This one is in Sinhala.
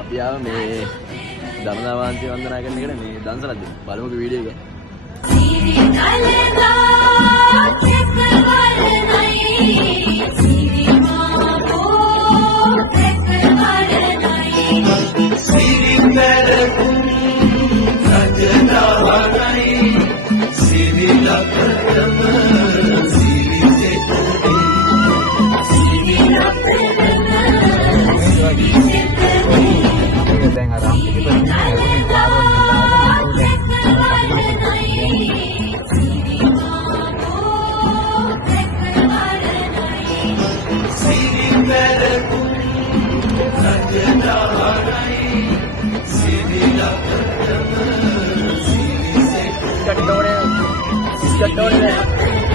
අපි ආව මේ ධර්මදාවාන්ති වන්දනා කරන එකට මේ දන්සලක් දෙන්න. බලමුකෝ වීඩියෝ එක. Got it.